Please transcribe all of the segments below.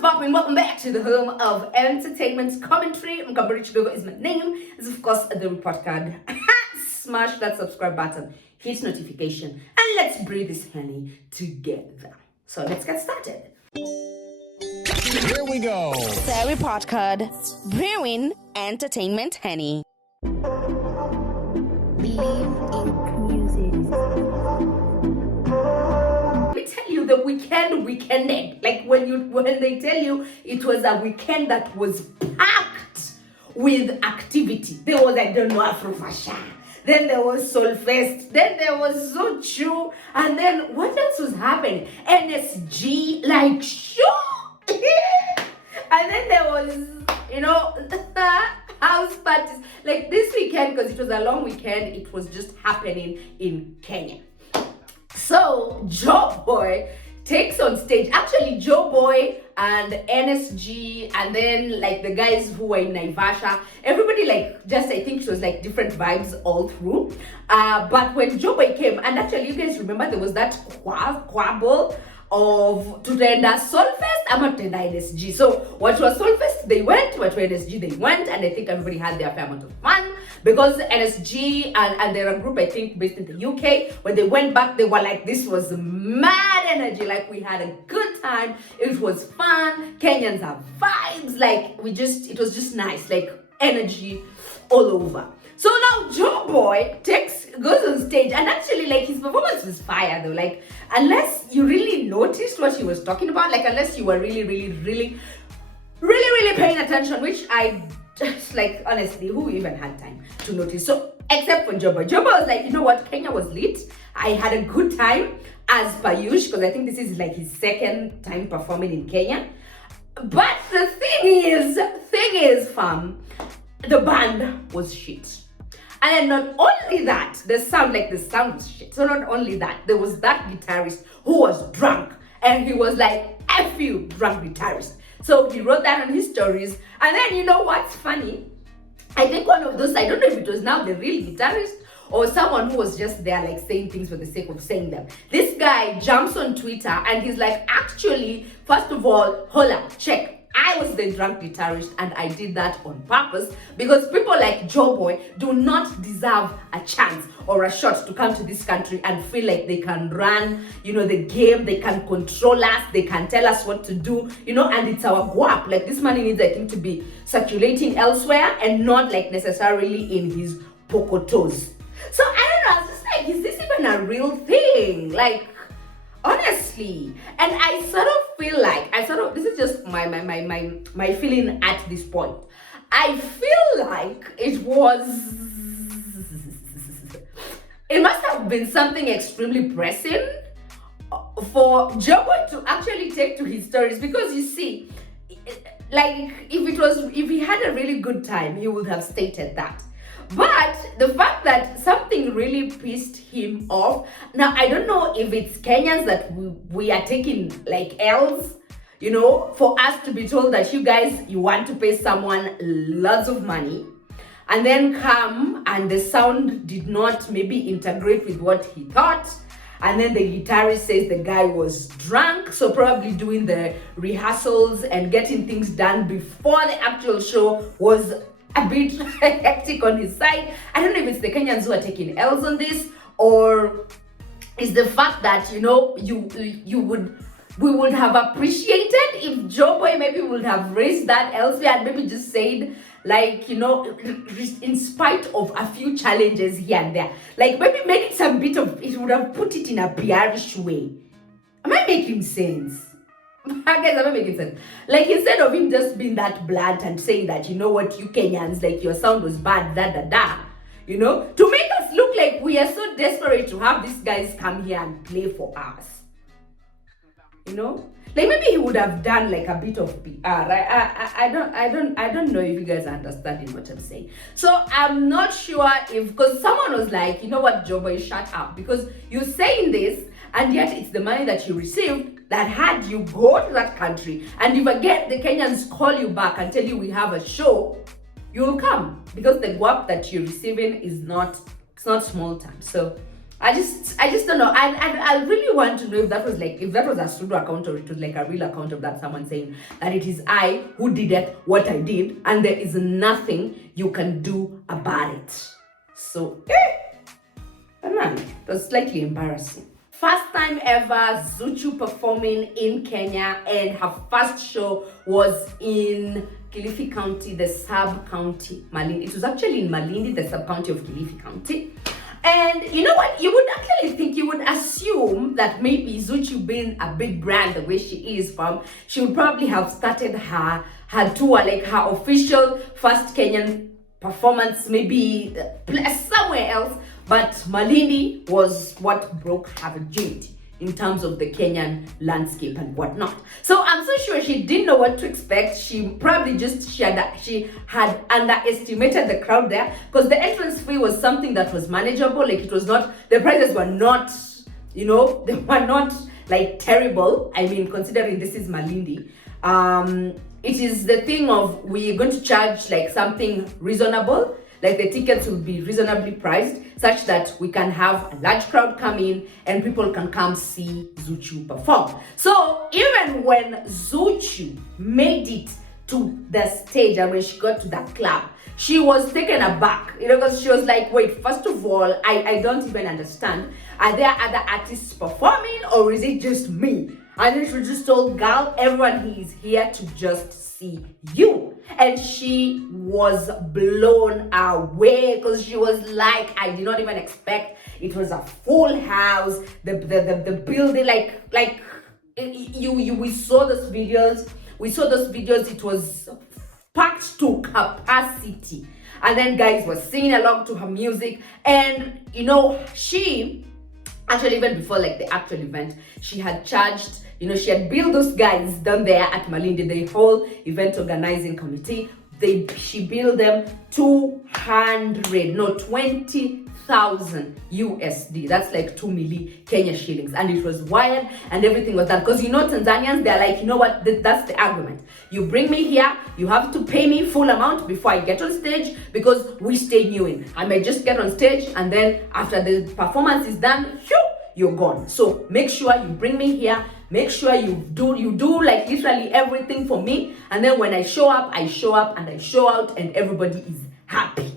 popping? Welcome back to the home of entertainment commentary. Guitarist is my name. This is of course the report card. Smash that subscribe button, hit notification, and let's breathe this honey together. So let's get started. Here we go. TheReportCard, brewing entertainment honey. Let me tell you, the weekended. Like when they tell you it was a weekend that was packed with activity. There was, I don't know, Afro Fashion. Then there was Solfest. Then there was Zuchu. And then what else was happening? NSG, like, sure. And then there was, house parties. Like this weekend, because it was a long weekend, it was just happening in Kenya. So JoeBoy takes on stage. Actually, JoeBoy and NSG, and then like the guys who were in Naivasha, everybody like just, I think it was like different vibes all through. But when JoeBoy came, and actually you guys remember there was that quabble of Tutenda Solfest, I'm Tutenda NSG. So what was Solfest, they went, what was NSG, they went, and I think everybody had their fair amount of fun because NSG and they're a group, I think, based in the UK. When they went back, they were like, this was mad energy, like we had a good time, it was fun, Kenyans have vibes, like it was just nice, like energy all over. So now JoeBoy goes on stage, and actually like his performance was fire though. Like unless you really noticed what he was talking about, like unless you were really paying attention, which I just like, honestly, who even had time to notice? So except for JoeBoy. JoeBoy was like, you know what, Kenya was lit. I had a good time as per usual, because I think this is like his second time performing in Kenya. But the thing is, fam, the band was shit. And then not only that, the sound was shit. So not only that, there was that guitarist who was drunk. And he was like, F you, drunk guitarist. So he wrote that on his stories. And then you know what's funny? I think one of those, I don't know if it was now the real guitarist or someone who was just there like saying things for the sake of saying them. This guy jumps on Twitter and he's like, actually, first of all, hold up, check. I was the drunk guitarist and I did that on purpose because people like JoeBoy do not deserve a chance or a shot to come to this country and feel like they can run, the game, they can control us, they can tell us what to do, and it's our guap. Like this money needs, I think, to be circulating elsewhere and not like necessarily in his pocotos. So I don't know, I was just like, is this even a real thing? Like, honestly. And I sort of feel like, this is just my feeling at this point. I feel like it must have been something extremely pressing for JoeBoy to actually take to his stories, because you see, like if he had a really good time, he would have stated that. But the fact that something really pissed him off, now I don't know if it's Kenyans that we are taking like L's, for us to be told that you want to pay someone lots of money and then come and the sound did not maybe integrate with what he thought. And then the guitarist says the guy was drunk, so probably doing the rehearsals and getting things done before the actual show was a bit hectic on his side. I don't know if it's the Kenyans who are taking L's on this, or is the fact that we would have appreciated if JoeBoy maybe would have raised that elsewhere and maybe just said, like, in spite of a few challenges here and there, like maybe made it some bit of, it would have put it in a PR-ish way. Am I making sense? Guys, am I making sense? Like instead of him just being that blunt and saying that, you know what, you Kenyans, like your sound was bad, to make us look like we are so desperate to have these guys come here and play for us. Like maybe he would have done like a bit of PR. I don't know if you guys are understanding what I'm saying. So I'm not sure because someone was like, you know what, JoeBoy, shut up, because you're saying this and yet it's the money that you received that had you go to that country, and if again the Kenyans call you back and tell you we have a show, you'll come, because the guap that you're receiving it's not small time. So I just don't know. And I really want to know if that was a pseudo account or it was like a real account of that someone saying that it is I who did it, what I did, and there is nothing you can do about it. So, it was slightly embarrassing. First time ever Zuchu performing in Kenya, and her first show was in Kilifi County, the sub-county, Malindi. It was actually in Malindi, the sub-county of Kilifi County. And you know what? You would actually think, you would assume that maybe Zuchu being a big brand the way she is she would probably have started her tour, like her official first Kenyan performance, maybe somewhere else. But Malindi was what broke her virginity in terms of the Kenyan landscape and whatnot. So I'm so sure she didn't know what to expect. She probably she had underestimated the crowd there, because the entrance fee was something that was manageable. Like, it was not, the prices were not, they were not like terrible. I mean, considering this is Malindi. It is the thing of, we're going to charge like something reasonable. Like, the tickets will be reasonably priced such that we can have a large crowd come in and people can come see Zuchu perform. So even when Zuchu made it to the stage and when she got to that club, she was taken aback, because she was like, wait, first of all, I don't even understand. Are there other artists performing, or is it just me? And then she just told, girl, everyone is here to just see you. And she was blown away, because she was like, I did not even expect. It was a full house. The building, we saw those videos. It was packed to capacity. And then guys were singing along to her music. And she actually, even before like the actual event, she had charged, she had billed those guys down there at Malindi, the whole event organizing committee. She billed them 20,000 USD. That's like 2 million Kenya shillings. And it was wired and everything was done. Because Tanzanians, they're like, you know what, that's the argument. You bring me here, you have to pay me full amount before I get on stage, because we stay new in. I may just get on stage and then after the performance is done, you're gone. So make sure you bring me here. Make sure you do like literally everything for me. And then when I show up and I show out and everybody is happy.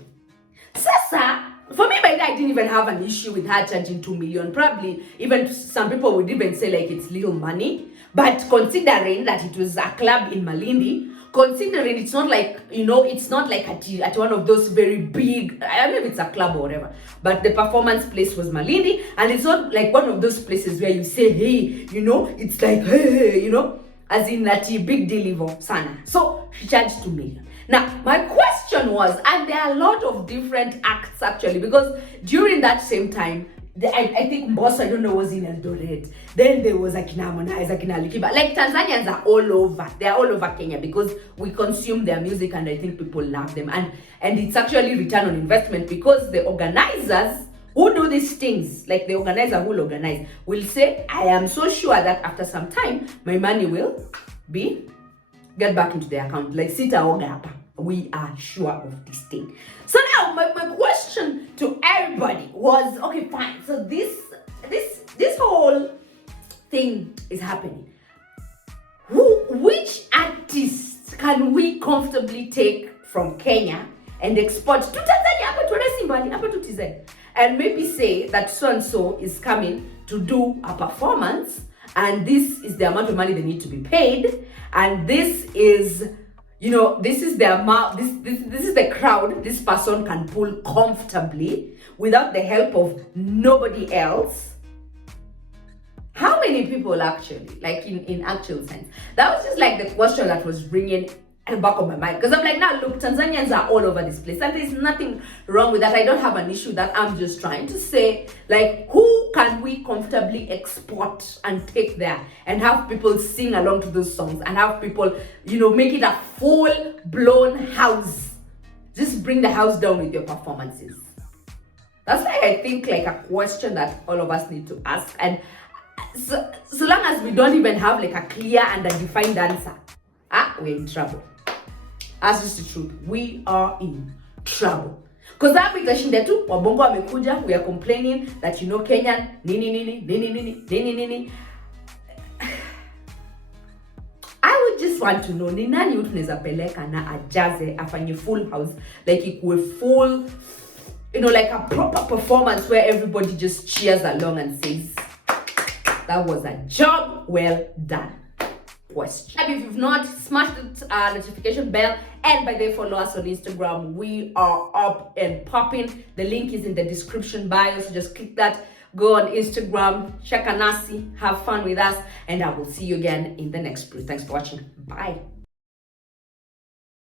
Sasa, for me, by that, I didn't even have an issue with her charging 2 million. Probably even some people would even say like it's little money. But considering that it was a club in Malindi, considering it's not like, it's not like at one of those very big, I don't know if it's a club or whatever, but the performance place was Malindi, and it's not like one of those places where you say, hey, it's like, hey, as in that big deal sana. So she charged 2 million. Now, my question was, and there are a lot of different acts actually, because during that same time, I think Boss, I don't know, was in Eldoret. Then there was Akina Harmonize, Akina Likiba. Like, Tanzanians are all over. They are all over Kenya because we consume their music and I think people love them. And it's actually return on investment, because the organizers who do these things, like the organizer who will organize, will say, I am so sure that after some time, my money will get back into their account. Like, Sita Ogapa. We are sure of this thing. So now my question to everybody was, okay, fine. So this whole thing is happening. Which artists can we comfortably take from Kenya and export to Tanzania, and maybe say that so and so is coming to do a performance, and this is the amount of money they need to be paid, and this is this is the amount, this is the crowd this person can pull comfortably without the help of nobody else. How many people actually, like in actual sense? That was just like the question that was ringing at the back of my mind, because I'm like, now look, Tanzanians are all over this place and there's nothing wrong with that. I don't have an issue with that. I'm just trying to say, like, who can we comfortably export and take there and have people sing along to those songs and have people, make it a full-blown house. Just bring the house down with your performances. That's like, I think, like a question that all of us need to ask. And so long as we don't even have like a clear and a defined answer, we're in trouble. That's just the truth. We are in trouble. Because that itashinda tu wabongo wamekuja, we are complaining that Kenyan nini. I would just want to know ni nani mtu tunaweza peleka na ajaze afanye full house, like ikuwe full, like a proper performance where everybody just cheers along and says that was a job well done. Question. If you've not, smash the notification bell, and by the way, follow us on Instagram. We are up and popping. The link is in the description bio, so just click that. Go on Instagram, check Anasi, have fun with us, and I will see you again in the next brew. Thanks for watching. Bye.